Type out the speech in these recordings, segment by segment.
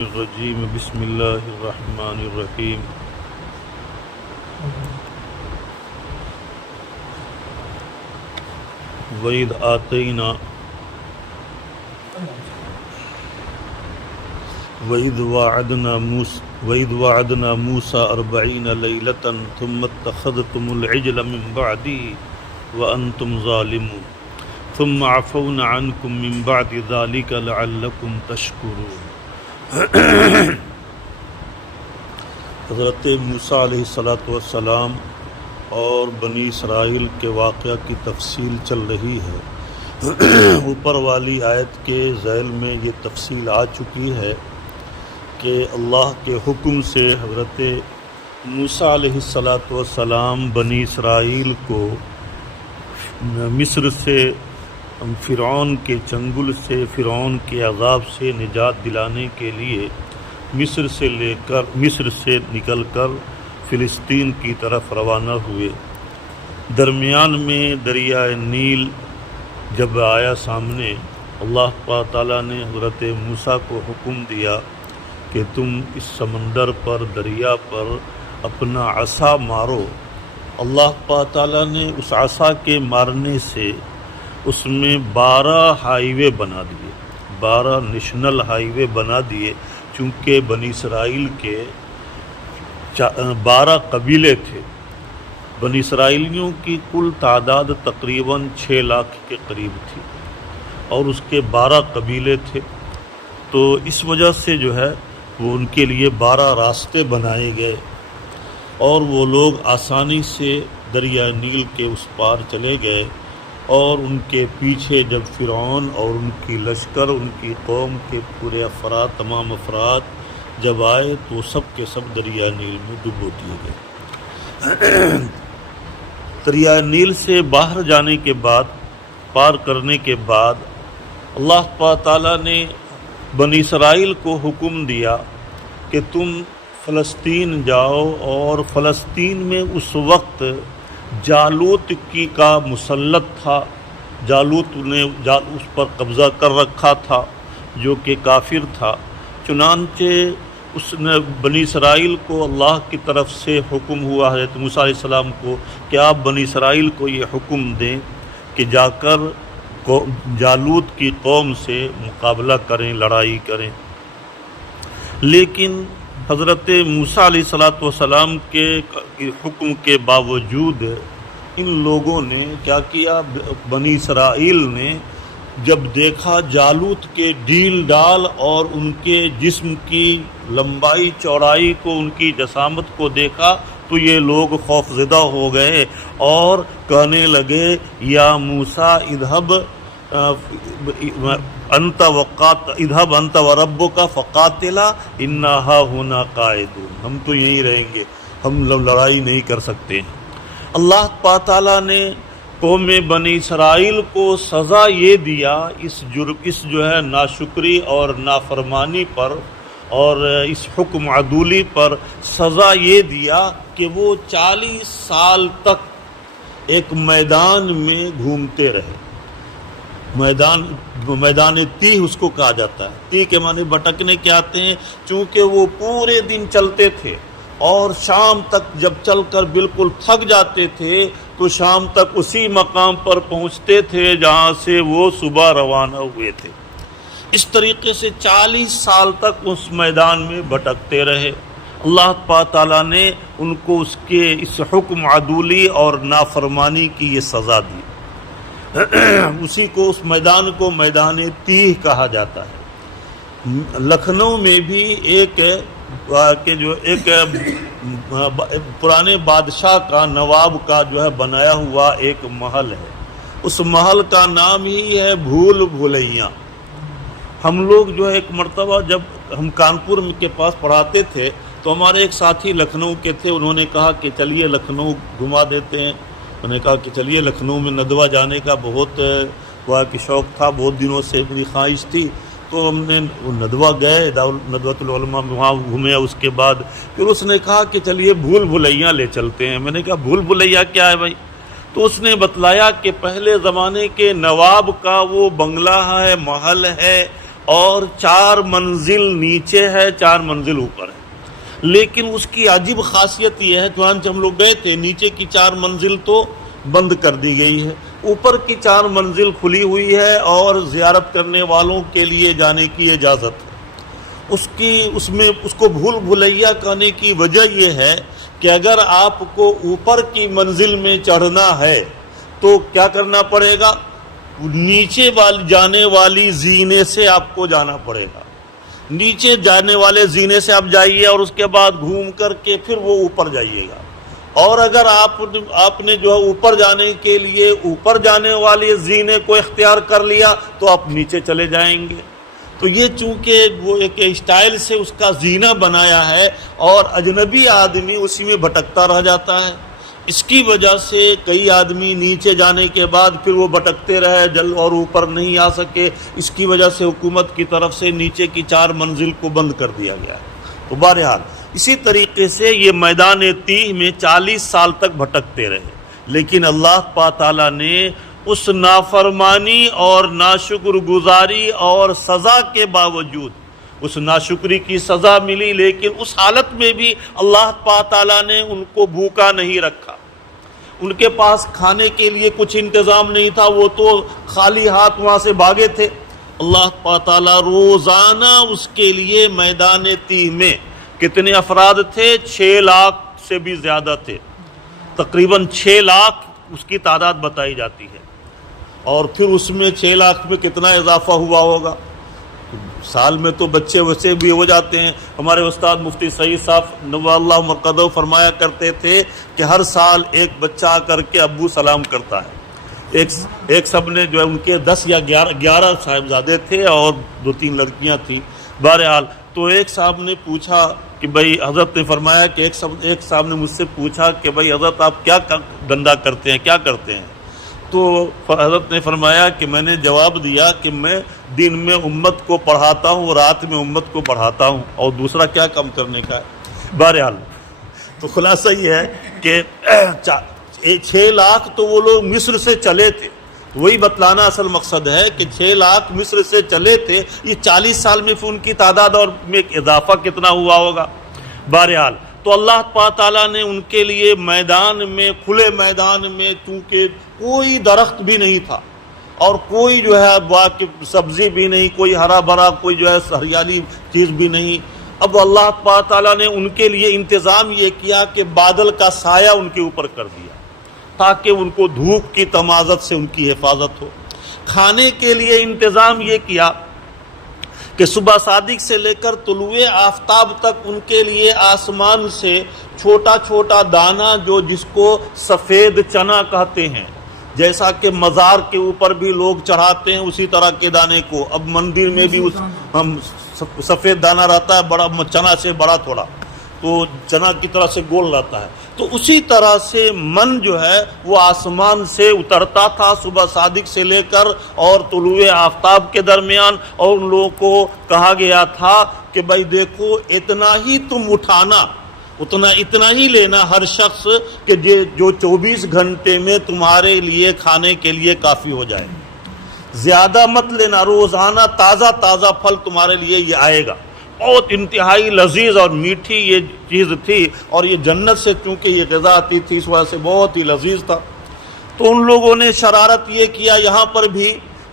الرجیم بسم اللہ الرحمن الرحیم وَإِذْ آتَيْنَا وَإِذْ وَعَدْنَا مُوسَى 40 لَيْلَةً ثُمَّ اتَّخَذْتُمُ الْعِجْلَ مِنْ بَعْدِهِ وَأَنْتُمْ ظَالِمُونَ ثُمَّ عَفَوْنَا عَنْكُمْ مِنْ بَعْدِ ذَلِكَ لَعَلَّكُمْ تَشْكُرُونَ۔ حضرت موسیٰ علیہ السلام اور بنی اسرائیل کے واقعہ کی تفصیل چل رہی ہے۔ اوپر والی آیت کے ذیل میں یہ تفصیل آ چکی ہے کہ اللہ کے حکم سے حضرت موسیٰ علیہ السلام بنی اسرائیل کو مصر سے، فرعون کے چنگل سے، فرعون کے عذاب سے نجات دلانے کے لیے مصر سے نکل کر فلسطین کی طرف روانہ ہوئے۔ درمیان میں دریائے نیل جب آیا سامنے، اللہ تعالیٰ نے حضرت موسیٰ کو حکم دیا کہ تم اس سمندر پر، دریا پر اپنا عصا مارو۔ اللہ تعالیٰ نے اس عصا کے مارنے سے اس میں 12 ہائی وے بنا دیے، 12 نیشنل ہائی وے بنا دیے، چونکہ بنی اسرائیل کے 12 قبیلے تھے۔ بنی اسرائیلیوں کی کل تعداد تقریباً 6 لاکھ کے قریب تھی اور اس کے 12 قبیلے تھے، تو اس وجہ سے جو ہے وہ ان کے لیے 12 راستے بنائے گئے اور وہ لوگ آسانی سے دریائے نیل کے اس پار چلے گئے۔ اور ان کے پیچھے جب فرعون اور ان کی لشکر، ان کی قوم کے پورے تمام افراد جب آئے تو سب کے سب دریائے نیل میں ڈبو دیے گئے۔ دریائے نیل سے باہر جانے کے بعد، پار کرنے کے بعد، اللہ تعالیٰ نے بنی اسرائیل کو حکم دیا کہ تم فلسطین جاؤ، اور فلسطین میں اس وقت جالوت کا مسلط تھا، جالوت نے اس پر قبضہ کر رکھا تھا جو کہ کافر تھا۔ چنانچہ اس نے بنی اسرائیل کو اللہ کی طرف سے حکم ہوا حضرت موسیٰ علیہ السلام کو کہ آپ بنی اسرائیل کو یہ حکم دیں کہ جا کر جالوت کی قوم سے مقابلہ کریں، لڑائی کریں۔ لیکن حضرت موسیٰ علیہ السلام کے حکم کے باوجود ان لوگوں نے کیا کیا؟ بنی اسرائیل نے جب دیکھا جالوت کے ڈیل ڈال اور ان کے جسم کی لمبائی چوڑائی کو، ان کی جسامت کو دیکھا تو یہ لوگ خوف زدہ ہو گئے اور کہنے لگے یا موسیٰ اذهب انت وربک فقاتلا انا ہاہنا قاعدون، ہم تو یہیں رہیں گے، ہم لڑائی نہیں کر سکتے۔ اللہ تعالیٰ نے قوم بنی اسرائیل کو سزا یہ دیا اس جو ہے ناشکری اور نافرمانی پر اور اس حکم عدولی پر سزا یہ دیا کہ وہ 40 سال تک ایک میدان میں گھومتے رہے۔ میدان تیہ اس کو کہا جاتا ہے۔ تیہ کے معنی بھٹکنے کے آتے ہیں، چونکہ وہ پورے دن چلتے تھے اور شام تک جب چل کر بالکل تھک جاتے تھے تو شام تک اسی مقام پر پہنچتے تھے جہاں سے وہ صبح روانہ ہوئے تھے۔ اس طریقے سے 40 سال تک اس میدان میں بھٹکتے رہے۔ اللہ تعالیٰ نے ان کو اس حکم عدولی اور نافرمانی کی یہ سزا دی۔ اسی کو، اس میدان کو میدان تیہ کہا جاتا ہے۔ لکھنؤ میں بھی ایک پرانے بادشاہ کا، نواب کا جو ہے بنایا ہوا ایک محل ہے، اس محل کا نام ہی ہے بھول بھلیاں۔ ہم لوگ جو ہے ایک مرتبہ جب ہم کانپور کے پاس پڑھاتے تھے تو ہمارے ایک ساتھی لکھنؤ کے تھے، انہوں نے کہا کہ چلیے لکھنؤ گھما دیتے ہیں۔ میں نے کہا کہ چلیے لکھنؤ میں ندوہ جانے کا بہت شوق تھا، بہت دنوں سے میری خواہش تھی، تو ہم نے ندوہ گئے، ندوۃ العلماء میں وہاں گھومے۔ اس کے بعد پھر اس نے کہا کہ چلیے بھول بھلیاں لے چلتے ہیں۔ میں نے کہا بھول بھلیاں کیا ہے بھائی؟ تو اس نے بتلایا کہ پہلے زمانے کے نواب کا وہ بنگلہ ہے، محل ہے، اور 4 منزل نیچے ہے، 4 منزل اوپر ہے، لیکن اس کی عجیب خاصیت یہ ہے، چنانچہ ہم لوگ گئے تھے، نیچے کی 4 منزل تو بند کر دی گئی ہے، اوپر کی 4 منزل کھلی ہوئی ہے اور زیارت کرنے والوں کے لیے جانے کی اجازت ہے۔ اس کو بھول بھلیا کہنے کی وجہ یہ ہے کہ اگر آپ کو اوپر کی منزل میں چڑھنا ہے تو کیا کرنا پڑے گا؟ نیچے جانے والی زینے سے آپ کو جانا پڑے گا، نیچے جانے والے زینے سے آپ جائیے اور اس کے بعد گھوم کر کے پھر وہ اوپر جائیے گا، اور اگر آپ نے جو ہے اوپر جانے کے لیے اوپر جانے والے زینے کو اختیار کر لیا تو آپ نیچے چلے جائیں گے۔ تو یہ چونکہ وہ ایک اسٹائل سے اس کا زینہ بنایا ہے اور اجنبی آدمی اسی میں بھٹکتا رہ جاتا ہے، اس کی وجہ سے کئی آدمی نیچے جانے کے بعد پھر وہ بھٹکتے رہے اور اوپر نہیں آ سکے، اس کی وجہ سے حکومت کی طرف سے نیچے کی 4 منزل کو بند کر دیا گیا ہے۔ تو بہرحال اسی طریقے سے یہ میدان تیہ میں 40 سال تک بھٹکتے رہے، لیکن اللہ تعالیٰ نے اس نافرمانی اور ناشکر گزاری اور سزا کے باوجود، اس ناشکری کی سزا ملی، لیکن اس حالت میں بھی اللہ تعالیٰ نے ان کو بھوکا نہیں رکھا، ان کے پاس کھانے کے لیے کچھ انتظام نہیں تھا، وہ تو خالی ہاتھ وہاں سے بھاگے تھے۔ اللہ تعالیٰ روزانہ اس کے لیے میدان تیہ میں کتنے افراد تھے؟ 6 لاکھ سے بھی زیادہ تھے، تقریباً 6 لاکھ اس کی تعداد بتائی جاتی ہے، اور پھر اس میں 6 لاکھ میں کتنا اضافہ ہوا ہوگا؟ سال میں تو بچے ویسے بھی ہو جاتے ہیں۔ ہمارے استاد مفتی سعید صاحب نور اللہ مرقدہ فرمایا کرتے تھے کہ ہر سال ایک بچہ آ کر کے ابو سلام کرتا ہے۔ ایک سب نے جو ہے ان کے 10 یا 11 صاحبزادے تھے اور 2-3 لڑکیاں تھیں۔ بہرحال تو ایک صاحب نے پوچھا کہ بھائی، حضرت نے فرمایا کہ ایک صاحب نے مجھ سے پوچھا کہ بھائی حضرت آپ کیا دھندا کرتے ہیں، کیا کرتے ہیں؟ تو حضرت نے فرمایا کہ میں نے جواب دیا کہ میں دن میں امت کو پڑھاتا ہوں، رات میں امت کو پڑھاتا ہوں، اور دوسرا کیا کام کرنے کا ہے۔ بہرحال تو خلاصہ یہ ہے کہ 6 لاکھ تو وہ لوگ مصر سے چلے تھے، وہی بتلانا اصل مقصد ہے کہ 6 لاکھ مصر سے چلے تھے، یہ 40 سال میں پھر ان کی تعداد اور میں اضافہ کتنا ہوا ہوگا۔ بہرحال تو اللہ تعالیٰ نے ان کے لیے میدان میں، کھلے میدان میں، چونکہ کوئی درخت بھی نہیں تھا اور کوئی جو ہے سبزی بھی نہیں، کوئی ہرا بھرا کوئی جو ہے ہریالی چیز بھی نہیں، اب اللہ تعالیٰ نے ان کے لیے انتظام یہ کیا کہ بادل کا سایہ ان کے اوپر کر دیا تاکہ ان کو دھوپ کی تمازت سے ان کی حفاظت ہو۔ کھانے کے لیے انتظام یہ کیا کہ صبح صادق سے لے کر طلوع آفتاب تک ان کے لیے آسمان سے چھوٹا چھوٹا دانہ، جس کو سفید چنا کہتے ہیں، جیسا کہ مزار کے اوپر بھی لوگ چڑھاتے ہیں اسی طرح کے دانے کو، اب مندر میں بھی سفید دانہ رہتا ہے، بڑا چنا سے بڑا تھوڑا، تو چنا کی طرح سے گول رہتا ہے، تو اسی طرح سے من جو ہے وہ آسمان سے اترتا تھا صبح صادق سے لے کر اور طلوع آفتاب کے درمیان، اور ان لوگوں کو کہا گیا تھا کہ بھائی دیکھو، اتنا ہی تم اٹھانا، اتنا ہی لینا ہر شخص کہ جو 24 گھنٹے میں تمہارے لیے کھانے کے لیے کافی ہو جائے، زیادہ مت لینا، روزانہ تازہ تازہ پھل تمہارے لیے یہ آئے گا۔ بہت انتہائی لذیذ اور میٹھی یہ چیز تھی، اور یہ جنت سے چونکہ یہ غذا آتی تھی اس وجہ سے بہت ہی لذیذ تھا۔ تو ان لوگوں نے شرارت یہ کیا یہاں پر بھی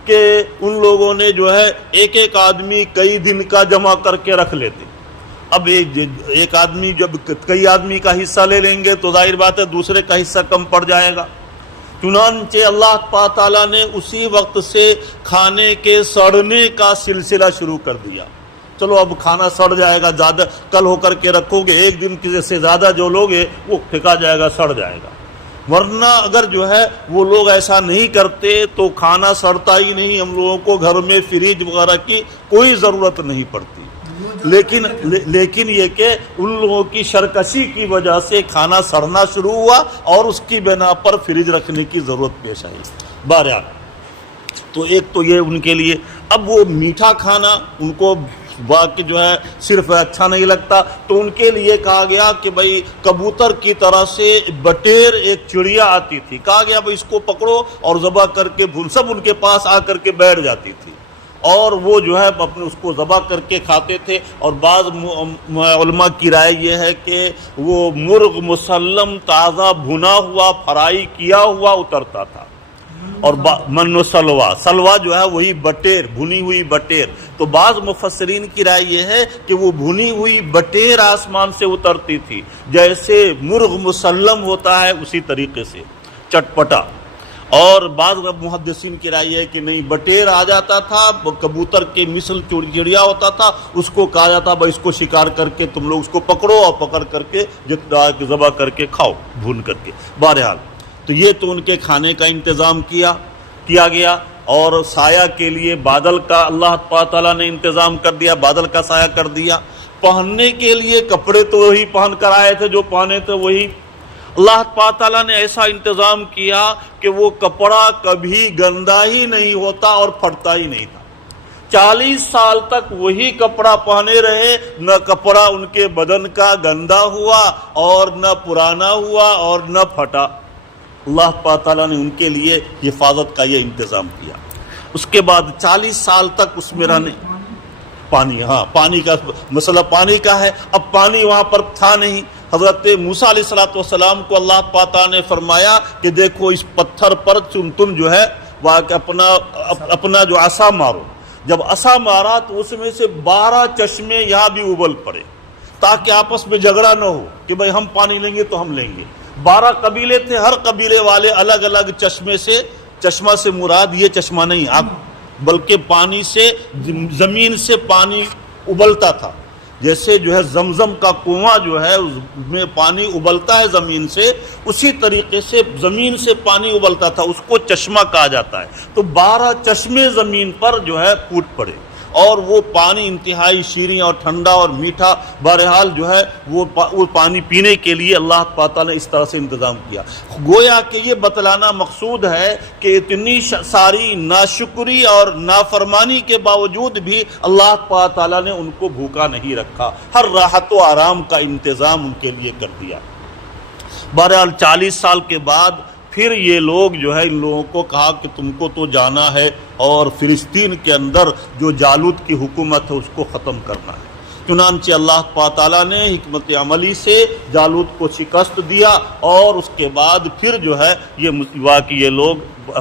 کہ ان لوگوں نے جو ہے ایک آدمی کئی دن کا جمع کر کے رکھ لیتے۔ اب ایک آدمی جب کئی آدمی کا حصہ لے لیں گے تو ظاہر بات ہے دوسرے کا حصہ کم پڑ جائے گا، چنانچہ اللہ تعالیٰ نے اسی وقت سے کھانے کے سڑنے کا سلسلہ شروع کر دیا۔ چلو اب کھانا سڑ جائے گا، زیادہ کل ہو کر کے رکھو گے، ایک دن سے زیادہ جو لوگ ہیں وہ پھینکا جائے گا، سڑ جائے گا، ورنہ اگر جو ہے وہ لوگ ایسا نہیں کرتے تو کھانا سڑتا ہی نہیں، ہم لوگوں کو گھر میں فریج وغیرہ کی کوئی ضرورت نہیں پڑتی، لیکن یہ کہ ان لوگوں کی شرکشی کی وجہ سے کھانا سڑنا شروع ہوا اور اس کی بنا پر فریج رکھنے کی ضرورت پیش آئی۔ بہرحال تو ایک تو یہ ان کے لیے، اب وہ میٹھا کھانا ان کو باقی جو ہے صرف اچھا نہیں لگتا، تو ان کے لیے کہا گیا کہ بھائی کبوتر کی طرح سے بٹیر ایک چڑیا آتی تھی، کہا گیا بھائی اس کو پکڑو اور ذبح کر کے سب ان کے پاس آ کر کے بیٹھ جاتی تھی، اور وہ جو ہے اپنے اس کو ذبح کر کے کھاتے تھے. اور بعض علماء کی رائے یہ ہے کہ وہ مرغ مسلم تازہ بھنا ہوا فرائی کیا ہوا اترتا تھا. اور من سلوا جو ہے وہی بٹیر، بھنی ہوئی بٹیر. تو بعض مفسرین کی رائے یہ ہے کہ وہ بھنی ہوئی بٹیر آسمان سے اترتی تھی، جیسے مرغ مسلم ہوتا ہے اسی طریقے سے چٹپٹا. اور بعض محدثین کی رائے ہے کہ نہیں، بٹیر آ جاتا تھا، کبوتر کے مثل چڑیا ہوتا تھا، اس کو کہا جاتا بھائی اس کو شکار کر کے تم لوگ اس کو پکڑو اور پکڑ کر کے ذبح کر کے کھاؤ بھون کر کے. بہرحال تو یہ تو ان کے کھانے کا انتظام کیا گیا. اور سایہ کے لیے بادل کا اللہ تعالیٰ نے انتظام کر دیا، بادل کا سایہ کر دیا. پہننے کے لیے کپڑے تو وہی پہن کر آئے تھے جو پہنے تھے وہی. اللہ تعالیٰ نے ایسا انتظام کیا کہ وہ کپڑا کبھی گندا ہی نہیں ہوتا اور پھٹتا ہی نہیں تھا. 40 سال تک وہی کپڑا پہنے رہے، نہ کپڑا ان کے بدن کا گندا ہوا اور نہ پرانا ہوا اور نہ پھٹا. اللہ تعالیٰ نے ان کے لیے حفاظت کا یہ انتظام کیا. اس کے بعد 40 سال تک اس میں رہنے. پانی، ہاں پانی کا مسئلہ پانی کا ہے. اب پانی وہاں پر تھا نہیں. حضرت موسیٰ علیہ السلام کو اللہ تعالیٰ نے فرمایا کہ دیکھو اس پتھر پر تم جو ہے اپنا جو عصا مارو. جب عصا مارا تو اس میں سے 12 چشمے یہاں بھی ابل پڑے، تاکہ آپس میں جھگڑا نہ ہو کہ بھائی ہم پانی لیں گے تو ہم لیں گے. 12 قبیلے تھے، ہر قبیلے والے الگ الگ چشمہ سے مراد یہ چشمہ نہیں بلکہ پانی سے، زمین سے پانی ابلتا تھا. جیسے جو ہے زمزم کا کنواں جو ہے اس میں پانی ابلتا ہے زمین سے، اسی طریقے سے زمین سے پانی ابلتا تھا، اس کو چشمہ کہا جاتا ہے. تو 12 چشمے زمین پر جو ہے پھوٹ پڑے اور وہ پانی انتہائی شیریں اور ٹھنڈا اور میٹھا. بہرحال جو ہے وہ پانی پینے کے لیے اللہ تعالیٰ نے اس طرح سے انتظام کیا. گویا کہ یہ بتلانا مقصود ہے کہ اتنی ساری ناشکری اور نافرمانی کے باوجود بھی اللہ تعالیٰ نے ان کو بھوکا نہیں رکھا، ہر راحت و آرام کا انتظام ان کے لیے کر دیا. بہرحال 40 سال کے بعد پھر یہ لوگ جو ہے ان لوگوں کو کہا کہ تم کو تو جانا ہے اور فلسطین کے اندر جو جالوت کی حکومت ہے اس کو ختم کرنا ہے. چنانچہ اللہ تعالیٰ نے حکمت عملی سے جالوت کو شکست دیا اور اس کے بعد پھر جو ہے یہ لوگ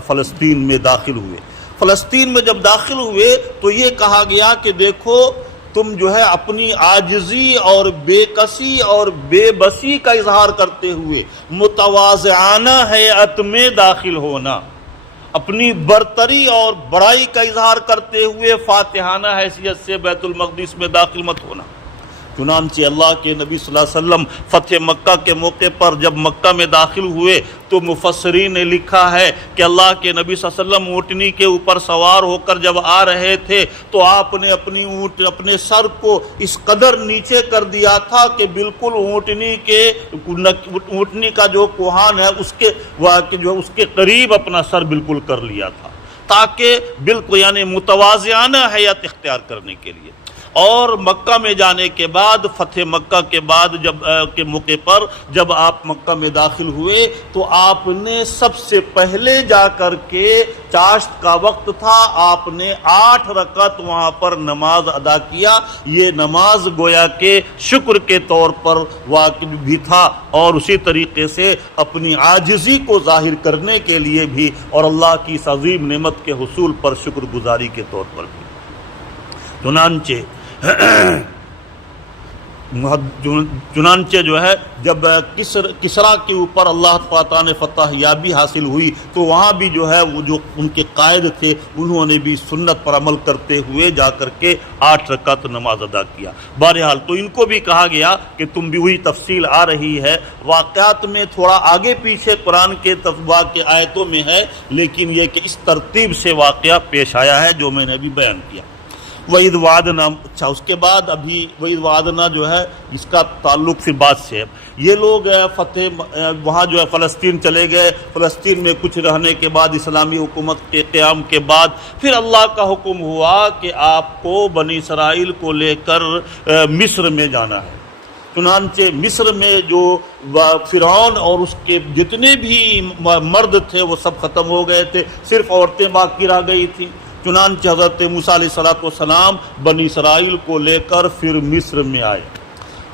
فلسطین میں داخل ہوئے. فلسطین میں جب داخل ہوئے تو یہ کہا گیا کہ دیکھو تم جو ہے اپنی عاجزی اور بے کسی اور بے بسی کا اظہار کرتے ہوئے متواضعانہ ہیئت میں داخل ہونا، اپنی برتری اور بڑائی کا اظہار کرتے ہوئے فاتحانہ حیثیت سے بیت المقدس میں داخل مت ہونا. چنانچہ اللہ کے نبی صلی اللہ علیہ وسلم فتح مکہ کے موقع پر جب مکہ میں داخل ہوئے تو مفسرین نے لکھا ہے کہ اللہ کے نبی صلی اللہ علیہ وسلم اونٹنی کے اوپر سوار ہو کر جب آ رہے تھے تو آپ نے اپنے سر کو اس قدر نیچے کر دیا تھا کہ بالکل اونٹنی کا جو کوہان ہے اس کے قریب اپنا سر بالکل کر لیا تھا، تاکہ بالکل یعنی متواضعانہ حیات اختیار کرنے کے لیے. اور مکہ میں جانے کے بعد، فتح مکہ کے بعد کے موقع پر جب آپ مکہ میں داخل ہوئے تو آپ نے سب سے پہلے جا کر کے چاشت کا وقت تھا، آپ نے 8 رکعت وہاں پر نماز ادا کیا. یہ نماز گویا کہ شکر کے طور پر واقع بھی تھا اور اسی طریقے سے اپنی عاجزی کو ظاہر کرنے کے لیے بھی اور اللہ کی اس عظیم نعمت کے حصول پر شکر گزاری کے طور پر بھی. چنانچہ جو ہے جب کسرا کے اوپر اللہ تعالیٰ نے فتح یابی حاصل ہوئی تو وہاں بھی جو ہے وہ جو ان کے قائد تھے انہوں نے بھی سنت پر عمل کرتے ہوئے جا کر کے 8 رکعت نماز ادا کیا. بہرحال تو ان کو بھی کہا گیا کہ تم بھی وہی تفصیل آ رہی ہے واقعات میں تھوڑا آگے پیچھے قرآن کے کے آیتوں میں ہے، لیکن یہ کہ اس ترتیب سے واقعہ پیش آیا ہے جو میں نے ابھی بیان کیا. وَإِذْ وَعَدْنَا، اچھا اس کے بعد ابھی وَإِذْ وَعَدْنَا جو ہے اس کا تعلق پھر بعد سے ہے. یہ لوگ وہاں جو ہے فلسطین چلے گئے. فلسطین میں کچھ رہنے کے بعد اسلامی حکومت کے قیام کے بعد پھر اللہ کا حکم ہوا کہ آپ کو بنی اسرائیل کو لے کر مصر میں جانا ہے. چنانچہ مصر میں جو فرعون اور اس کے جتنے بھی مرد تھے وہ سب ختم ہو گئے تھے، صرف عورتیں باقی رہ گئی تھیں. چنانچہ حضرت موسیٰ علیہ السلام بنی اسرائیل کو لے کر پھر مصر میں آئے،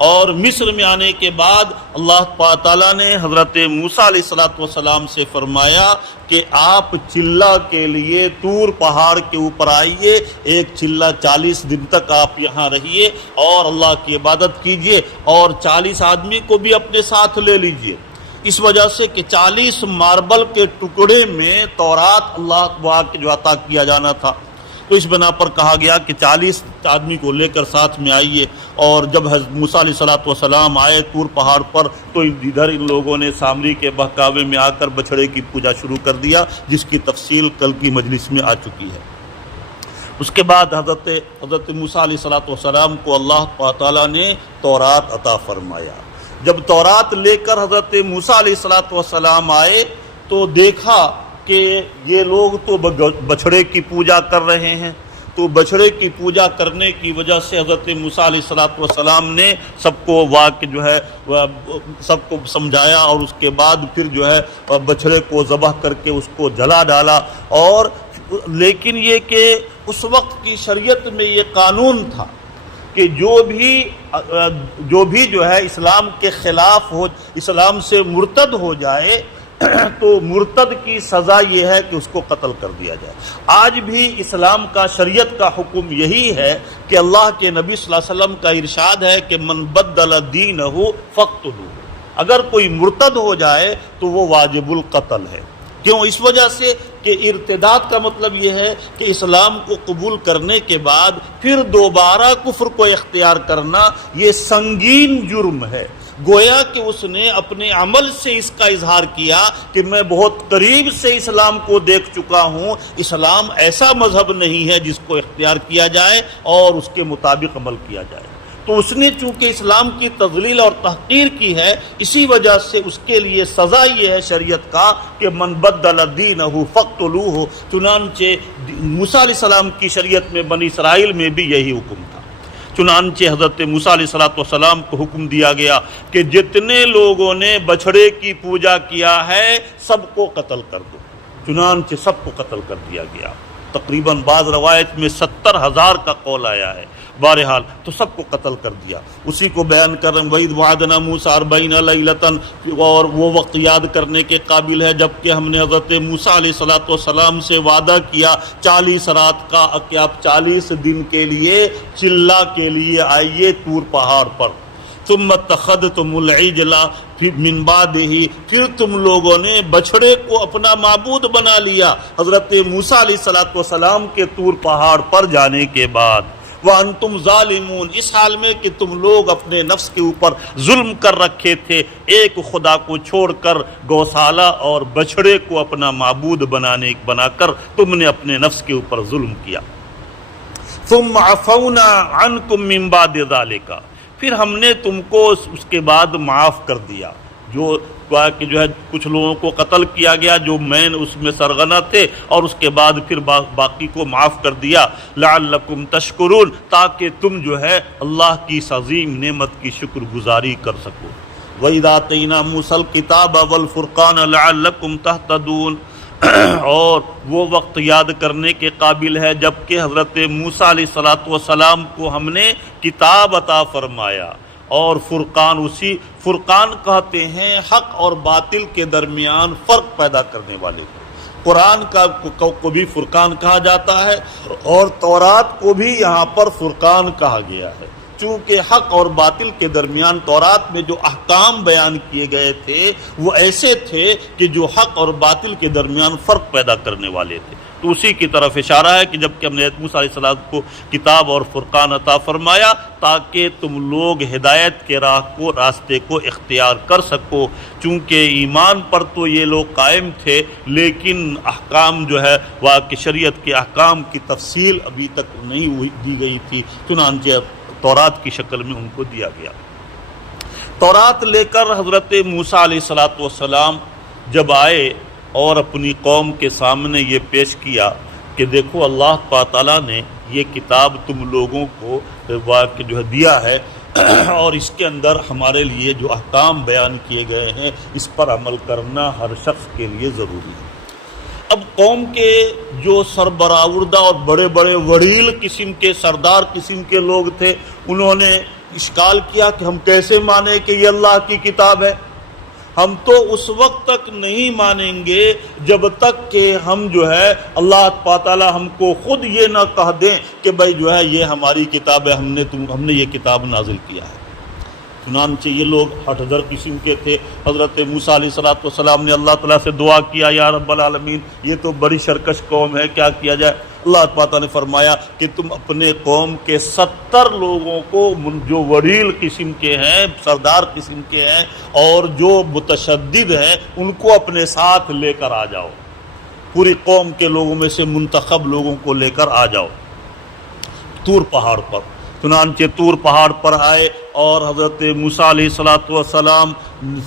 اور مصر میں آنے کے بعد اللہ تعالیٰ نے حضرت موسیٰ علیہ السلام سے فرمایا کہ آپ چلہ کے لیے طور پہاڑ کے اوپر آئیے، ایک چلہ 40 دن تک آپ یہاں رہیے اور اللہ کی عبادت کیجیے، اور 40 آدمی کو بھی اپنے ساتھ لے لیجیے، اس وجہ سے کہ 40 ماربل کے ٹکڑے میں تورات اللہ کے جو عطا کیا جانا تھا، تو اس بنا پر کہا گیا کہ 40 آدمی کو لے کر ساتھ میں آئیے۔ اور جب حضرت موسیٰ علیہ السلام آئے طور پہاڑ پر، تو ادھر ان لوگوں نے سامری کے بہکاوے میں آ کر بچھڑے کی پوجا شروع کر دیا، جس کی تفصیل کل کی مجلس میں آ چکی ہے۔ اس کے بعد حضرت موسیٰ علیہ السلام کو اللہ تعالیٰ نے تورات عطا فرمایا۔ جب تورات لے کر حضرت موسیٰ علیہ السلام آئے تو دیکھا کہ یہ لوگ تو بچھڑے کی پوجا کر رہے ہیں، تو بچھڑے کی پوجا کرنے کی وجہ سے حضرت موسیٰ علیہ السلام نے سب کو سب کو سمجھایا، اور اس کے بعد پھر بچھڑے کو ذبح کر کے اس کو جلا ڈالا۔ اور لیکن یہ کہ اس وقت کی شریعت میں یہ قانون تھا کہ جو بھی اسلام کے خلاف ہو، اسلام سے مرتد ہو جائے، تو مرتد کی سزا یہ ہے کہ اس کو قتل کر دیا جائے۔ آج بھی اسلام کا، شریعت کا حکم یہی ہے کہ اللہ کے نبی صلی اللہ علیہ وسلم کا ارشاد ہے کہ من بدل دینہ فاقتلوہ، اگر کوئی مرتد ہو جائے تو وہ واجب القتل ہے۔ کیوں؟ اس وجہ سے کہ ارتداد کا مطلب یہ ہے کہ اسلام کو قبول کرنے کے بعد پھر دوبارہ کفر کو اختیار کرنا، یہ سنگین جرم ہے۔ گویا کہ اس نے اپنے عمل سے اس کا اظہار کیا کہ میں بہت قریب سے اسلام کو دیکھ چکا ہوں، اسلام ایسا مذہب نہیں ہے جس کو اختیار کیا جائے اور اس کے مطابق عمل کیا جائے۔ تو اس نے چونکہ اسلام کی تضلیل اور تحقیر کی ہے، اسی وجہ سے اس کے لیے سزا یہ ہے شریعت کا کہ من بدل دینہ فاقتلوہ۔ چنانچہ موسیٰ علیہ السلام کی شریعت میں بنی اسرائیل میں بھی یہی حکم تھا۔ چنانچہ حضرت موسیٰ علیہ السلام کو حکم دیا گیا کہ جتنے لوگوں نے بچھڑے کی پوجا کیا ہے سب کو قتل کر دو۔ چنانچہ سب کو قتل کر دیا گیا۔ تقریباً بعض روایت میں 70,000 کا قول آیا ہے، بہرحال تو سب کو قتل کر دیا۔ اسی کو بیان کر رہے ہیں، وَإِذْ وَعَدْنَا مُوسَىٰ 40 لَيْلَةً، اور وہ وقت یاد کرنے کے قابل ہے جب کہ ہم نے حضرت موسیٰ علیہ السلام سے وعدہ کیا 40 رات کا کہ آپ 40 دن کے لیے چلہ کے لیے آئیے طور پہاڑ پر۔ ثم اتخذتم العجل من بعدہ، پھر تم لوگوں نے بچھڑے کو اپنا معبود بنا لیا حضرت موسیٰ علیہ السلام کے طور پہاڑ پر جانے کے بعد۔ وَأَنْتُمْ ظَالِمُونَ، اس حال میں کہ تم لوگ اپنے نفس کے اوپر ظلم کر رکھے تھے، ایک خدا کو چھوڑ کر گوشالہ اور بچھڑے کو اپنا معبود بنا کر تم نے اپنے نفس کے اوپر ظلم کیا۔ ثُمَّ عَفَوْنَا عَنْكُمْ مِنْ بَعْدِ ذَلِكَ، پھر ہم نے تم کو اس کے بعد معاف کر دیا۔ جو کچھ لوگوں کو قتل کیا گیا جو مین اس میں سرغنہ تھے، اور اس کے بعد پھر باقی کو معاف کر دیا۔ لعلکم تشکرون، تاکہ تم اللہ کی اس عظیم نعمت کی شکر گزاری کر سکو۔ وَإِذَا آتَيْنَا مُوسَى الْكِتَابَ وَالْفُرْقَانَ لَعَلَّكُمْ تَهْتَدُونَ، اور وہ وقت یاد کرنے کے قابل ہے جب کہ حضرت موسیٰ علیہ السلام کو ہم نے کتاب عطا فرمایا، اور فرقان، اسی فرقان کہتے ہیں حق اور باطل کے درمیان فرق پیدا کرنے والے کو۔ قرآن کو بھی فرقان کہا جاتا ہے، اور تورات کو بھی یہاں پر فرقان کہا گیا ہے، چونکہ حق اور باطل کے درمیان تورات میں جو احکام بیان کیے گئے تھے وہ ایسے تھے کہ جو حق اور باطل کے درمیان فرق پیدا کرنے والے تھے۔ تو اسی کی طرف اشارہ ہے کہ جب کہ ہم نے موسیٰ علیہ السلام کو کتاب اور فرقان عطا فرمایا تاکہ تم لوگ ہدایت کے راستے کو اختیار کر سکو، چونکہ ایمان پر تو یہ لوگ قائم تھے لیکن احکام واقعی شریعت کے احکام کی تفصیل ابھی تک نہیں دی گئی تھی، چنانچہ تورات کی شکل میں ان کو دیا گیا۔ تورات لے کر حضرت موسیٰ علیہ السلام جب آئے اور اپنی قوم کے سامنے یہ پیش کیا کہ دیکھو اللہ تعالیٰ نے یہ کتاب تم لوگوں کو دیا ہے، اور اس کے اندر ہمارے لیے جو احکام بیان کیے گئے ہیں اس پر عمل کرنا ہر شخص کے لیے ضروری ہے۔ اب قوم کے جو سربراہوردہ اور بڑے بڑے وڑیل قسم کے سردار قسم کے لوگ تھے، انہوں نے اشکال کیا کہ ہم کیسے مانیں کہ یہ اللہ کی کتاب ہے؟ ہم تو اس وقت تک نہیں مانیں گے جب تک کہ ہم جو ہے اللہ تعالیٰ ہم کو خود یہ نہ کہہ دیں کہ بھائی جو ہے یہ ہماری کتاب ہے، ہم نے یہ کتاب نازل کیا ہے۔ چنانچہ یہ لوگ ہٹ در قسم کے تھے۔ حضرت موسیٰ علیہ السلام نے اللہ تعالیٰ سے دعا کیا، یا رب العالمین یہ تو بڑی شرکش قوم ہے، کیا کیا جائے؟ اللہ تعالیٰ نے فرمایا کہ تم اپنے قوم کے 70 لوگوں کو جو وڑیل قسم کے ہیں، سردار قسم کے ہیں اور جو متشدد ہیں، ان کو اپنے ساتھ لے کر آ جاؤ، پوری قوم کے لوگوں میں سے منتخب لوگوں کو لے کر آ جاؤ طور پہاڑ پر۔ چنانچہ طور پہاڑ پر آئے اور حضرت موسیٰ علیہ السلام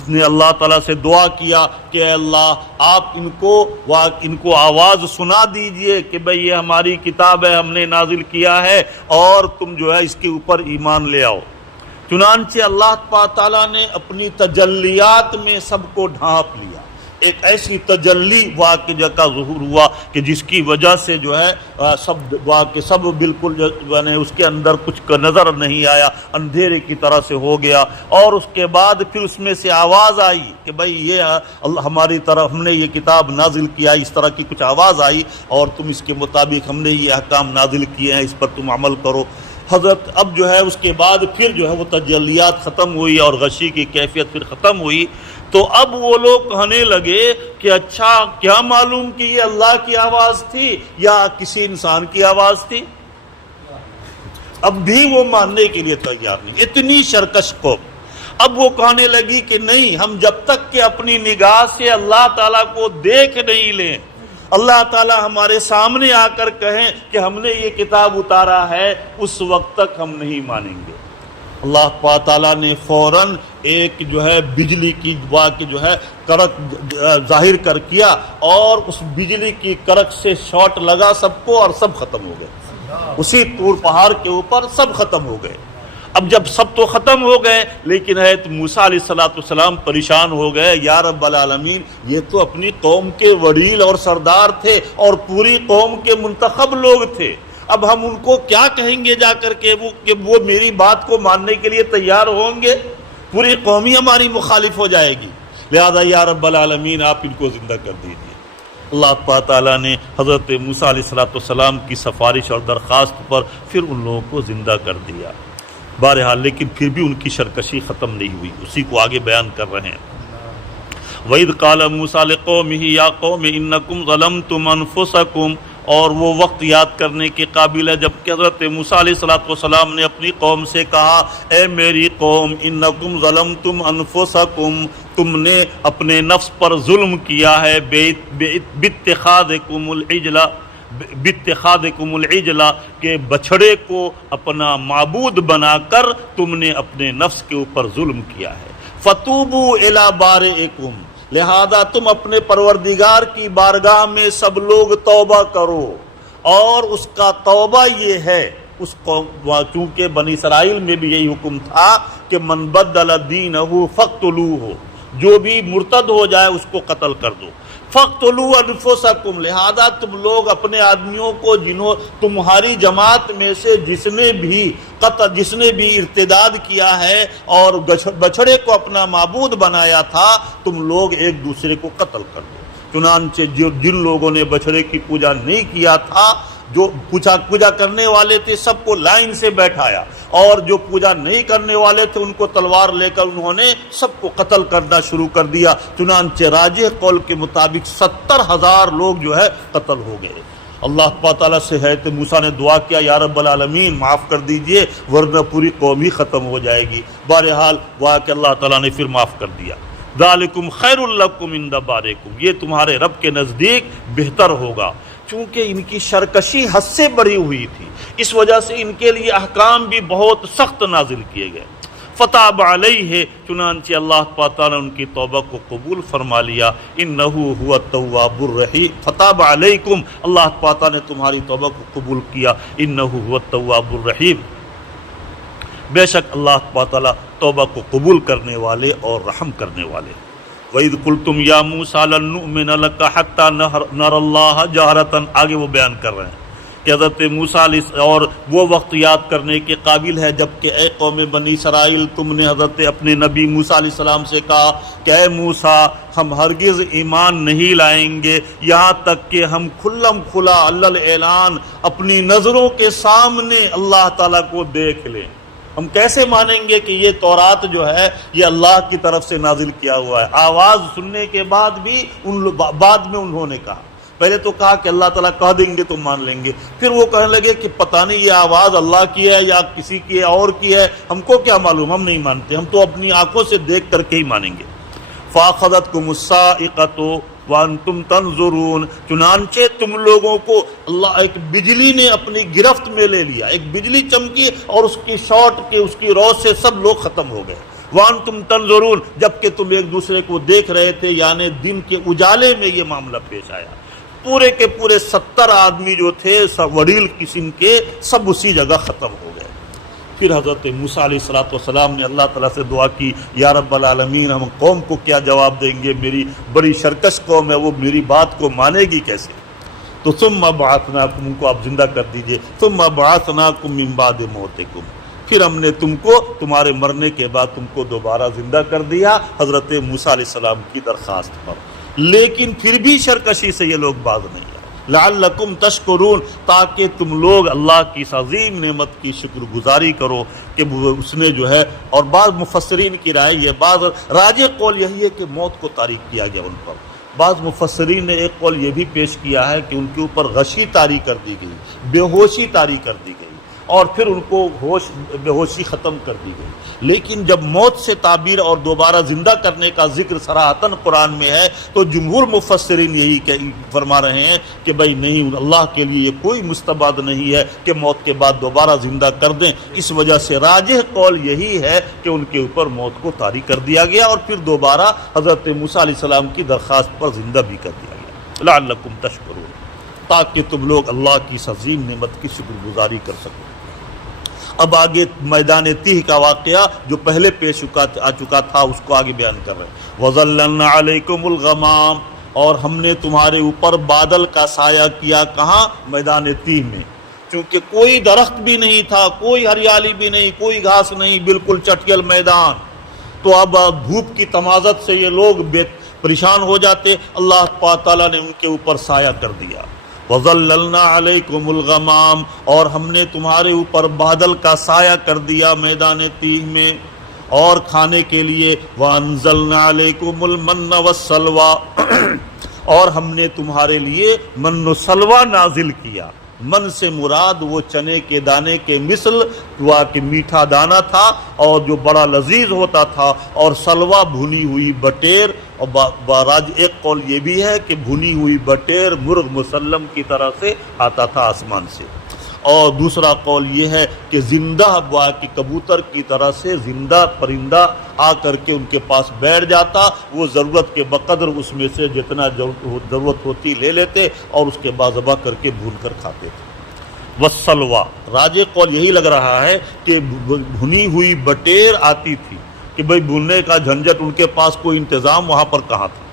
نے اللہ تعالیٰ سے دعا کیا کہ اے اللہ آپ ان کو آواز سنا دیجئے کہ بھئی یہ ہماری کتاب ہے، ہم نے نازل کیا ہے اور تم جو ہے اس کے اوپر ایمان لے آؤ۔ چنانچہ اللہ تعالیٰ نے اپنی تجلیات میں سب کو ڈھانپ لیا، ایک ایسی تجلی واقعہ کا ظہور ہوا کہ جس کی وجہ سے جو ہے سب بالکل اس کے اندر کچھ نظر نہیں آیا، اندھیرے کی طرح سے ہو گیا۔ اور اس کے بعد پھر اس میں سے آواز آئی کہ بھئی یہ ہماری طرف ہم نے یہ کتاب نازل کیا، اس طرح کی کچھ آواز آئی اور تم اس کے مطابق ہم نے یہ احکام نازل کیے ہیں، اس پر تم عمل کرو۔ حضرت اب جو ہے اس کے بعد پھر جو ہے وہ تجلیات ختم ہوئی اور غشی کی کیفیت پھر ختم ہوئی، تو اب وہ لوگ کہنے لگے کہ اچھا کیا معلوم کہ یہ اللہ کی آواز تھی یا کسی انسان کی آواز تھی؟ اب بھی وہ ماننے کے لیے تیار نہیں، اتنی شرکش قوم۔ اب وہ کہنے لگی کہ نہیں، ہم جب تک کہ اپنی نگاہ سے اللہ تعالیٰ کو دیکھ نہیں لیں، اللہ تعالیٰ ہمارے سامنے آ کر کہیں کہ ہم نے یہ کتاب اتارا ہے، اس وقت تک ہم نہیں مانیں گے۔ اللہ تعالیٰ نے فوراً ایک جو ہے بجلی کی جو ہے کڑک ظاہر کر کیا اور اس بجلی کی کڑک سے شاٹ لگا سب کو اور سب ختم ہو گئے، اسی طور پہاڑ کے اوپر سب ختم ہو گئے۔ اب جب سب تو ختم ہو گئے لیکن حضرت موسیٰ علیہ السلام پریشان ہو گئے، یا رب العالمین یہ تو اپنی قوم کے وڑیل اور سردار تھے اور پوری قوم کے منتخب لوگ تھے، اب ہم ان کو کیا کہیں گے جا کر کے کہ وہ میری بات کو ماننے کے لیے تیار ہوں گے؟ پوری قوم ہی ہماری مخالف ہو جائے گی، لہذا یا رب العالمین آپ ان کو زندہ کر دیجیے۔ اللہ تعالیٰ نے حضرت موسیٰ علیہ السلام کی سفارش اور درخواست پر پھر ان لوگوں کو زندہ کر دیا۔ بہرحال لیکن پھر بھی ان کی سرکشی ختم نہیں ہوئی، اسی کو آگے بیان کر رہے ہیں۔ وَإِذْ قَالَ مُوسَىٰ لِقَوْمِهِ يَا قَوْمِ إِنَّكُمْ ظَلَمْتُمْ أَنفُسَكُمْ، اور وہ وقت یاد کرنے کے قابل ہے جب کہ حضرت موسیٰ علیہ السلام نے اپنی قوم سے کہا، اے میری قوم، انکم ظلمتم انفسکم، تم نے اپنے نفس پر ظلم کیا ہے، باتخاذکم العجل، کہ بچھڑے کو اپنا معبود بنا کر تم نے اپنے نفس کے اوپر ظلم کیا ہے۔ فتوبوا الی بارئکم، لہذا تم اپنے پروردگار کی بارگاہ میں سب لوگ توبہ کرو، اور اس کا توبہ یہ ہے، اس قوم چونکہ بنی اسرائیل میں بھی یہی حکم تھا کہ من بدل دینہ فاقتلوہ، جو بھی مرتد ہو جائے اس کو قتل کر دو۔ فاقتلوا انفسکم، لہذا تم لوگ اپنے آدمیوں کو جنہوں تمہاری جماعت میں سے جس نے بھی ارتداد کیا ہے اور بچھڑے کو اپنا معبود بنایا تھا، تم لوگ ایک دوسرے کو قتل کر دو۔ چنانچہ جن لوگوں نے بچھڑے کی پوجا نہیں کیا تھا، جو پوجا کرنے والے تھے سب کو لائن سے بیٹھایا، اور جو پوجا نہیں کرنے والے تھے ان کو تلوار لے کر انہوں نے سب کو قتل کرنا شروع کر دیا۔ چنانچہ راجح قول کے مطابق 70,000 لوگ جو ہے قتل ہو گئے۔ اللہ تعالیٰ سے حضرت موسیٰ نے دعا کیا، یا رب العالمین معاف کر دیجئے ورنہ پوری قوم ہی ختم ہو جائے گی۔ بہرحال وہ کہ اللہ تعالیٰ نے پھر معاف کر دیا۔ ذالکم خیر لکم عند بارئکم، یہ تمہارے رب کے نزدیک بہتر ہوگا، چونکہ ان کی سرکشی حد سے بڑھی ہوئی تھی، اس وجہ سے ان کے لیے احکام بھی بہت سخت نازل کیے گئے۔ فتاب علیہ، چنانچہ اللہ تعالیٰ نے ان کی توبہ کو قبول فرما لیا۔ انہ هو التواب الرحیم، فتاب علیکم، اللہ تعالیٰ نے تمہاری توبہ کو قبول کیا۔ انہ هو التواب الرحیم، بے شک اللہ تعالیٰ توبہ کو قبول کرنے والے اور رحم کرنے والے۔ وَإِذْ قُلْتُمْ يَا مُوسَىٰ لَن نُّؤْمِنَ لَكَ حَتَّىٰ نَرَى اللَّهَ جَهْرَةً، آگے وہ بیان کر رہے ہیں کہ حضرت موسیٰ علیہ اور وہ وقت یاد کرنے کے قابل ہے جب کہ اے قوم بنی اسرائیل تم نے حضرت اپنے نبی موسیٰ علیہ السلام سے کہا کہ اے موسیٰ ہم ہرگز ایمان نہیں لائیں گے یہاں تک کہ ہم کھلم کھلا علل اعلان اپنی نظروں کے سامنے اللہ تعالیٰ کو دیکھ لیں۔ ہم کیسے مانیں گے کہ یہ تورات جو ہے یہ اللہ کی طرف سے نازل کیا ہوا ہے؟ آواز سننے کے بعد بھی بعد میں انہوں نے کہا، پہلے تو کہا کہ اللہ تعالیٰ کہہ دیں گے تو مان لیں گے، پھر وہ کہنے لگے کہ پتہ نہیں یہ آواز اللہ کی ہے یا کسی کی ہے اور کی ہے، ہم کو کیا معلوم، ہم نہیں مانتے، ہم تو اپنی آنکھوں سے دیکھ کر کے ہی مانیں گے۔ فَأَخَذَتْكُمُ الصَّاعِقَةُ وَأَنْتُمْ تَنْظُرُونَ، چنانچہ تم لوگوں کو اللہ ایک بجلی نے اپنی گرفت میں لے لیا، ایک بجلی چمکی اور اس کی شاٹ کے اس کی روز سے سب لوگ ختم ہو گئے۔ وَأَنْتُمْ تَنْظُرُونَ، جبکہ تم ایک دوسرے کو دیکھ رہے تھے، یعنی دن کے اجالے میں یہ معاملہ پیش آیا۔ پورے کے پورے 70 آدمی جو تھے وڈیل قسم کے سب اسی جگہ ختم ہو گئے۔ پھر حضرت موسیٰ علیہ السلام نے اللہ تعالیٰ سے دعا کی، یا رب العالمین ہم قوم کو کیا جواب دیں گے، میری بڑی شرکش قوم ہے، وہ میری بات کو مانے گی کیسے؟ تو ثم بعثناکم، ان کو آپ زندہ کر دیجئے، ثم بعثناکم من بعد موتکم، پھر ہم نے تم کو تمہارے مرنے کے بعد تم کو دوبارہ زندہ کر دیا حضرت موسیٰ علیہ السلام کی درخواست پر، لیکن پھر بھی شرکشی سے یہ لوگ باز نہیں آئے۔ لعلکم تشکرون، تاکہ تم لوگ اللہ کی اس عظیم نعمت کی شکر گزاری کرو کہ اس نے جو ہے، اور بعض مفسرین کی رائے یہ، بعض راجح قول یہی ہے کہ موت کو تاریک کیا گیا ان پر، بعض مفسرین نے ایک قول یہ بھی پیش کیا ہے کہ ان کے اوپر غشی طاری کر دی گئی، بے ہوشی طاری کر دی گئی، اور پھر ان کو بے ہوشی ختم کر دی گئی۔ لیکن جب موت سے تعبیر اور دوبارہ زندہ کرنے کا ذکر صراحتاً قرآن میں ہے تو جمہور مفسرین یہی فرما رہے ہیں کہ بھائی نہیں، اللہ کے لیے یہ کوئی مستبعد نہیں ہے کہ موت کے بعد دوبارہ زندہ کر دیں، اس وجہ سے راجح قول یہی ہے کہ ان کے اوپر موت کو طاری کر دیا گیا اور پھر دوبارہ حضرت موسیٰ علیہ السلام کی درخواست پر زندہ بھی کر دیا گیا۔ لعلکم تشکرون، تاکہ تم لوگ اللہ کی اس عظیم نعمت کی شکر گزاری کر سکو۔ اب آگے میدان تیہ کا واقعہ جو پہلے پیش آ چکا تھا اس کو آگے بیان کر رہے ہیں۔ وَظَلَّلْنَا عَلَيْكُمُ الْغَمَامَ، اور ہم نے تمہارے اوپر بادل کا سایہ کیا، کہاں؟ میدان تیہ میں، چونکہ کوئی درخت بھی نہیں تھا، کوئی ہریالی بھی نہیں، کوئی گھاس نہیں، بالکل چٹیل میدان، تو اب دھوپ کی تمازت سے یہ لوگ پریشان ہو جاتے، اللہ تعالیٰ نے ان کے اوپر سایہ کر دیا۔ وَظَلَّلْنَا عَلَيْكُمُ الْغَمَامَ، اور ہم نے تمہارے اوپر بادل کا سایہ کر دیا میدان تیہ میں، اور کھانے کے لیے وَأَنزَلْنَا عَلَيْكُمُ الْمَنَّ وَالسَّلْوَىٰ، اور ہم نے تمہارے لیے من و سلوہ نازل کیا۔ من سے مراد وہ چنے کے دانے کے مثل ہوا کہ میٹھا دانہ تھا اور جو بڑا لذیذ ہوتا تھا، اور سلوہ بھنی ہوئی بٹیر، اور باراج ایک قول یہ بھی ہے کہ بھنی ہوئی بٹیر مرغ مسلم کی طرح سے آتا تھا آسمان سے، اور دوسرا قول یہ ہے کہ زندہ کہ کبوتر کی طرح سے زندہ پرندہ آ کر کے ان کے پاس بیٹھ جاتا، وہ ضرورت کے بقدر اس میں سے جتنا ضرورت ہوتی لے لیتے اور اس کے بعد ذبح کر کے بھون کر کھاتے تھے۔ والسلوہ، راجح قول یہی لگ رہا ہے کہ بھنی ہوئی بٹیر آتی تھی کہ بھئی بھوننے کا جھنجٹ ان کے پاس کوئی انتظام وہاں پر کہاں تھا۔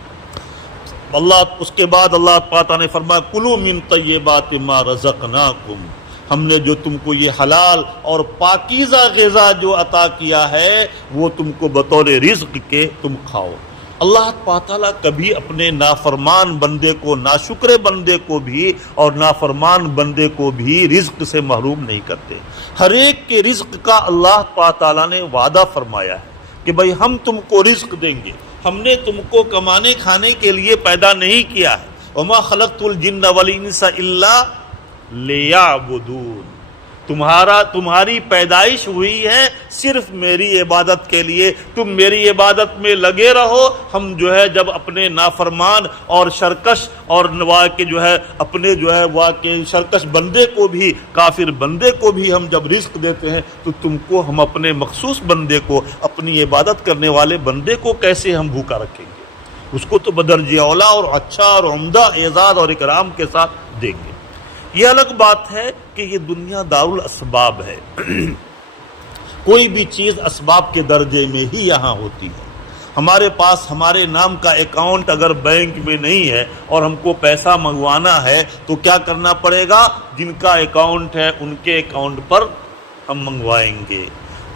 اس کے بعد اللہ تعالیٰ نے فرمایا کلوا من طیبات ما رزقناکم، ہم نے جو تم کو یہ حلال اور پاکیزہ غذا جو عطا کیا ہے وہ تم کو بطور رزق کے تم کھاؤ۔ اللہ تعالیٰ کبھی اپنے نافرمان بندے کو، ناشکر بندے کو بھی اور نافرمان بندے کو بھی رزق سے محروم نہیں کرتے۔ ہر ایک کے رزق کا اللہ تعالیٰ نے وعدہ فرمایا ہے کہ بھئی ہم تم کو رزق دیں گے، ہم نے تم کو کمانے کھانے کے لیے پیدا نہیں کیا ہے۔ وما خلقت الجن والانس الا لیعبدون، تمہاری پیدائش ہوئی ہے صرف میری عبادت کے لیے، تم میری عبادت میں لگے رہو۔ ہم جو ہے جب اپنے نافرمان اور شرکش اور کے جو ہے اپنے جو ہے واقعی شرکش بندے کو بھی، کافر بندے کو بھی ہم جب رزق دیتے ہیں تو تم کو ہم اپنے مخصوص بندے کو، اپنی عبادت کرنے والے بندے کو کیسے ہم بھوکا رکھیں گے؟ اس کو تو بدرجہ اولا اور اچھا اور عمدہ اعزاز اور اکرام کے ساتھ دیں گے۔ یہ الگ بات ہے کہ یہ دنیا دارالاسباب ہے، کوئی بھی چیز اسباب کے درجے میں ہی یہاں ہوتی ہے، ہمارے پاس ہمارے نام کا اکاؤنٹ اگر بینک میں نہیں ہے اور ہم کو پیسہ منگوانا ہے تو کیا کرنا پڑے گا؟ جن کا اکاؤنٹ ہے ان کے اکاؤنٹ پر ہم منگوائیں گے۔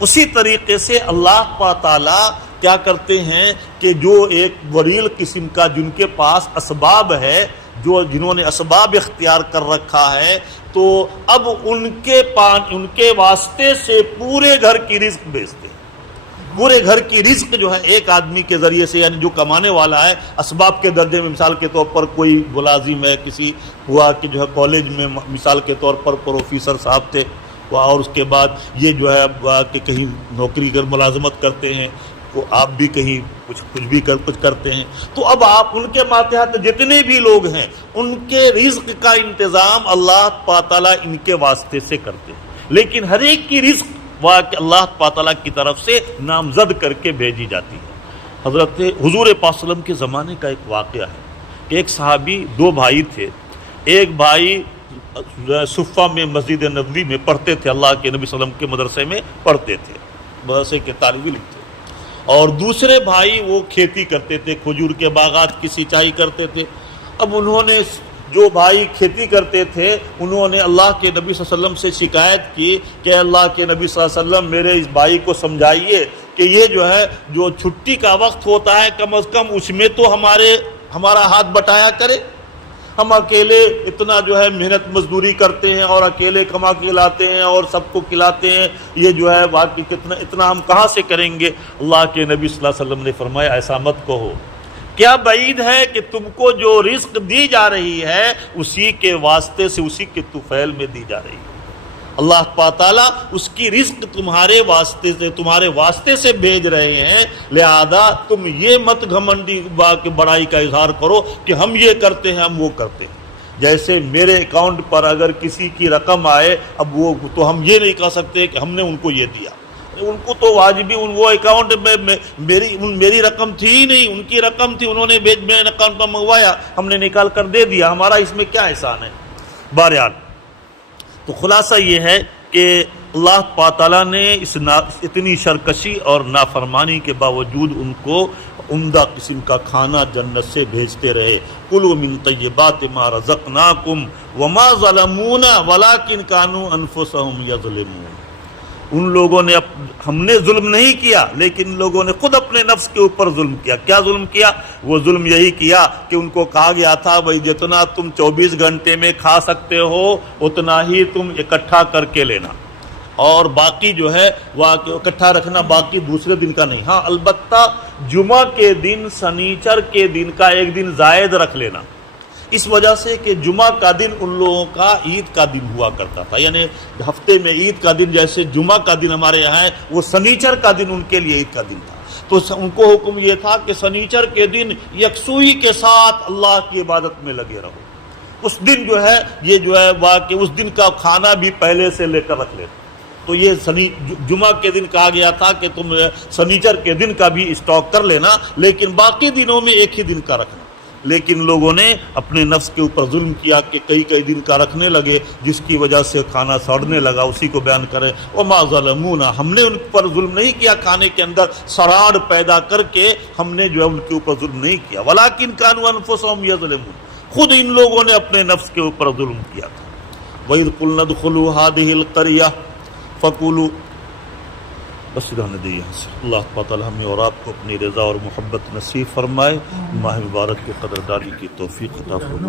اسی طریقے سے اللہ تعالیٰ کیا کرتے ہیں کہ جو ایک وریل قسم کا جن کے پاس اسباب ہے، جنہوں نے اسباب اختیار کر رکھا ہے، تو اب ان کے واسطے سے پورے گھر کی رزق بھیجتے ہیں۔ پورے گھر کی رزق جو ہے ایک آدمی کے ذریعے سے، یعنی جو کمانے والا ہے، اسباب کے درجے میں مثال کے طور پر کوئی ملازم ہے، کسی ہوا کہ جو ہے کالج میں مثال کے طور پر پروفیسر صاحب تھے، اور اس کے بعد یہ جو ہے کہ کہیں نوکری کر ملازمت کرتے ہیں، تو آپ بھی کہیں کچھ کرتے ہیں، تو اب آپ ان کے ماتحت جتنے بھی لوگ ہیں ان کے رزق کا انتظام اللہ تعالیٰ ان کے واسطے سے کرتے ہیں، لیکن ہر ایک کی رزق اللہ تعالیٰ کی طرف سے نامزد کر کے بھیجی جاتی ہے۔ حضرت حضور پاک صلی اللہ علیہ وسلم کے زمانے کا ایک واقعہ ہے کہ ایک صحابی، دو بھائی تھے، ایک بھائی صفہ میں مسجد نبوی میں پڑھتے تھے، اللہ کے نبی صلی اللہ علیہ وسلم کے مدرسے میں پڑھتے تھے، مدرسے کے طالب علم تھے، اور دوسرے بھائی وہ کھیتی کرتے تھے، کھجور کے باغات کی سینچائی کرتے تھے۔ اب انہوں نے، جو بھائی کھیتی کرتے تھے، انہوں نے اللہ کے نبی صلی اللہ علیہ وسلم سے شکایت کی کہ اللہ کے نبی صلی اللہ علیہ وسلم میرے اس بھائی کو سمجھائیے کہ یہ جو ہے جو چھٹی کا وقت ہوتا ہے کم از کم اس میں تو ہمارا ہاتھ بٹایا کرے، ہم اکیلے اتنا جو ہے محنت مزدوری کرتے ہیں اور اکیلے کما کے لاتے ہیں اور سب کو کھلاتے ہیں، یہ جو ہے واقعی اتنا ہم کہاں سے کریں گے؟ اللہ کے نبی صلی اللہ علیہ وسلم نے فرمایا ایسا مت کہو، کیا بعید ہے کہ تم کو جو رزق دی جا رہی ہے اسی کے واسطے سے، اسی کے طفیل میں دی جا رہی ہے، اللہ تعالیٰ اس کی رزق تمہارے واسطے سے بھیج رہے ہیں، لہذا تم یہ مت گھمنڈی بڑائی کا اظہار کرو کہ ہم یہ کرتے ہیں، ہم وہ کرتے ہیں۔ جیسے میرے اکاؤنٹ پر اگر کسی کی رقم آئے، اب وہ تو ہم یہ نہیں کہہ سکتے کہ ہم نے ان کو یہ دیا، ان کو تو واجبی وہ اکاؤنٹ میں میری رقم تھی ہی نہیں، ان کی رقم تھی، انہوں نے میرے اکاؤنٹ پر منگوایا، ہم نے نکال کر دے دیا، ہمارا اس میں کیا احسان ہے؟ بہرحال تو خلاصہ یہ ہے کہ اللہ تعالیٰ نے اتنی سرکشی اور نافرمانی کے باوجود ان کو عمدہ قسم کا کھانا جنت سے بھیجتے رہے۔ کلوا من طیبات ما رزقناکم وما ظلمونا ولکن کانوا انفسهم یظلمون۔ ان لوگوں نے ہم نے ظلم نہیں کیا، لیکن ان لوگوں نے خود اپنے نفس کے اوپر ظلم کیا۔ کیا ظلم کیا؟ وہ ظلم یہی کیا کہ ان کو کہا گیا تھا بھائی جتنا تم 24 گھنٹے میں کھا سکتے ہو اتنا ہی تم اکٹھا کر کے لینا، اور باقی جو ہے وہ اکٹھا رکھنا، باقی دوسرے دن کا نہیں۔ ہاں البتہ جمعہ کے دن، سنیچر کے دن کا ایک دن زائد رکھ لینا، اس وجہ سے کہ جمعہ کا دن ان لوگوں کا عید کا دن ہوا کرتا تھا، یعنی ہفتے میں عید کا دن جیسے جمعہ کا دن ہمارے یہاں ہے، وہ سنیچر کا دن ان کے لیے عید کا دن تھا، تو ان کو حکم یہ تھا کہ سنیچر کے دن یکسوئی کے ساتھ اللہ کی عبادت میں لگے رہو۔ اس دن جو ہے یہ جو ہے کہ اس دن کا کھانا بھی پہلے سے لے کر رکھ لینا، تو یہ جمعہ کے دن کہا گیا تھا کہ تم سنیچر کے دن کا بھی اسٹاک کر لینا، لیکن باقی دنوں میں ایک ہی دن کا رکھنا۔ لیکن لوگوں نے اپنے نفس کے اوپر ظلم کیا کہ کئی دن کا رکھنے لگے، جس کی وجہ سے کھانا سڑنے لگا، اسی کو بیان کرے وما ظلمونا، ہم نے ان پر ظلم نہیں کیا، کھانے کے اندر سراڑ پیدا کر کے ہم نے جو ہے ان کے اوپر ظلم نہیں کیا، ولکن کانوا انفسهم یظلمون، خود ان لوگوں نے اپنے نفس کے اوپر ظلم کیا تھا۔ وَإِذْ قُلْنَا ادْخُلُوا هَٰذِهِ الْقَرْيَةَ فَقُولُوا، بس رہنے دیں یہاں سے۔ اللہ تعالی ہمیں اور آپ کو اپنی رضا اور محبت نصیب فرمائے، ماہ مبارک کی قدردانی کی توفیق عطا فرمائے۔